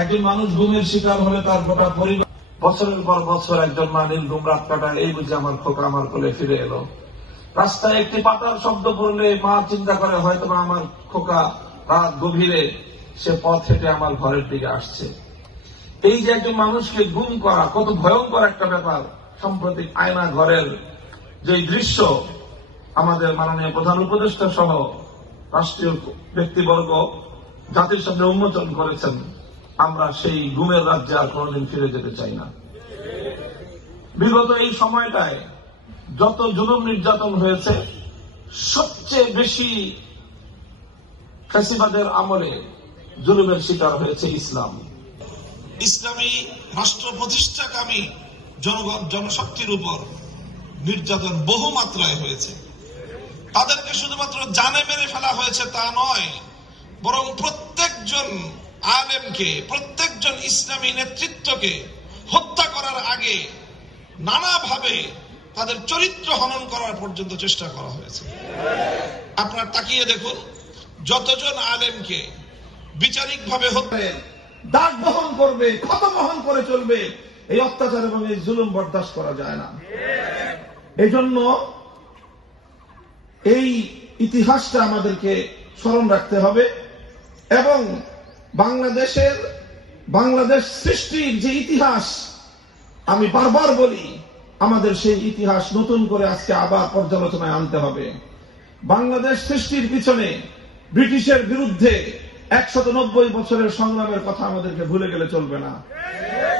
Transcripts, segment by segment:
একজন মানুষ ঘুমের শিকার হলে তার গোটা পরিবার বছরের পর বছর একজন মা ঘুম রাত কাটায়। এই বুঝে আমার খোকা আমার কোলে ফিরে এলো। রাস্তায় একটি পাতার শব্দ পড়লে মা চিন্তা করে হয়তো আমার খোকা রাত গভীরে সে পথ হেঁটে আমার ঘরের দিকে আসছে। এই যে একজন মানুষকে গুম করা, কত ভয়ঙ্কর একটা ব্যাপার। সম্প্রতি আয়না ঘরের যে দৃশ্য, আমাদের মাননীয় প্রধান উপদেষ্টা সহ রাষ্ট্রীয় ব্যক্তিবর্গ, জাতির সামনে উন্মোচন করেছেন। আমরা সেই গুমের রাজ্যে আর কোনোদিন ফিরে যেতে চাই না। বিগত এই সময়টায় যত জুলুম নির্যাতন হয়েছে, সবচেয়ে বেশি ফ্যাসিবাদের আমলে জুলুমের শিকার হয়েছে ইসলাম। ইসলামী রাষ্ট্র প্রতিষ্ঠাকামী জনগণ, জনশক্তির উপর নির্যাতন বহু মাত্রায় হয়েছে। তাদেরকে শুধুমাত্র জানে মেরে ফেলা হয়েছে তা নয়, বরং প্রত্যেকজন আলেমকে, প্রত্যেকজন ইসলামী নেতৃত্বকে হত্যা করার আগে নানাভাবে তাদের চরিত্র হনন করার পর্যন্ত চেষ্টা করা হয়েছে। আপনার তাকিয়ে দেখুন, যতজন আলেমকে বিচারিকভাবে হত্যা দাগ বহন করবে, ক্ষত বহন করে চলবে, এই অত্যাচার এবং এই জুলুম বরদাস্ত করা যায় না। এই জন্য এই ইতিহাসটা আমাদেরকে স্মরণ রাখতে হবে এবং বাংলাদেশের, বাংলাদেশ সৃষ্টির যে ইতিহাস, আমি বারবার বলি, আমাদের সেই ইতিহাস নতুন করে আজকে আবার পর্যালোচনায় আনতে হবে। বাংলাদেশ সৃষ্টির পিছনে ব্রিটিশের বিরুদ্ধে একশত নব্বই বছরের সংগ্রামের কথা আমাদেরকে ভুলে গেলে চলবে না।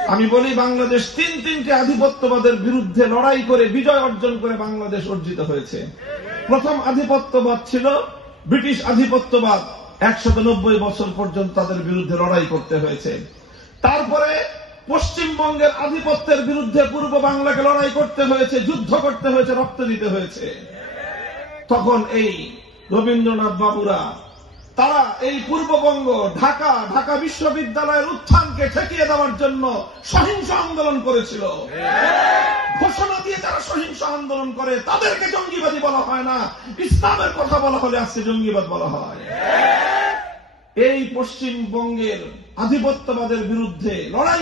আমি বলি, বাংলাদেশ তিন তিনটি আধিপত্যবাদের বিরুদ্ধে লড়াই করে বিজয় অর্জন করে বাংলাদেশ অর্জিত হয়েছে। প্রথম আধিপত্যবাদ ছিল ব্রিটিশ আধিপত্যবাদ। একশত নব্বই বছর পর্যন্ত তাদের বিরুদ্ধে লড়াই করতে হয়েছে। তারপরে পশ্চিমবঙ্গের আধিপত্যের বিরুদ্ধে পূর্ব বাংলাকে লড়াই করতে হয়েছে, যুদ্ধ করতে হয়েছে, রক্ত দিতে হয়েছে। তখন এই রবীন্দ্রনাথ বাবুরা তারা এই পূর্ববঙ্গ, ঢাকা ঢাকা বিশ্ববিদ্যালয়ের উত্থানকে ঠেকিয়ে দেওয়ার জন্য সহিংস আন্দোলন করেছিল। ঘোষণা দিয়ে যারা সহিংস আন্দোলন করে, তাদেরকে জঙ্গিবাদী বলা হয় না। ইসলামের কথা বলা হলে আজকে জঙ্গিবাদ বলা হয়। এই পশ্চিমবঙ্গের আধিপত্যবাদের বিরুদ্ধে লড়াই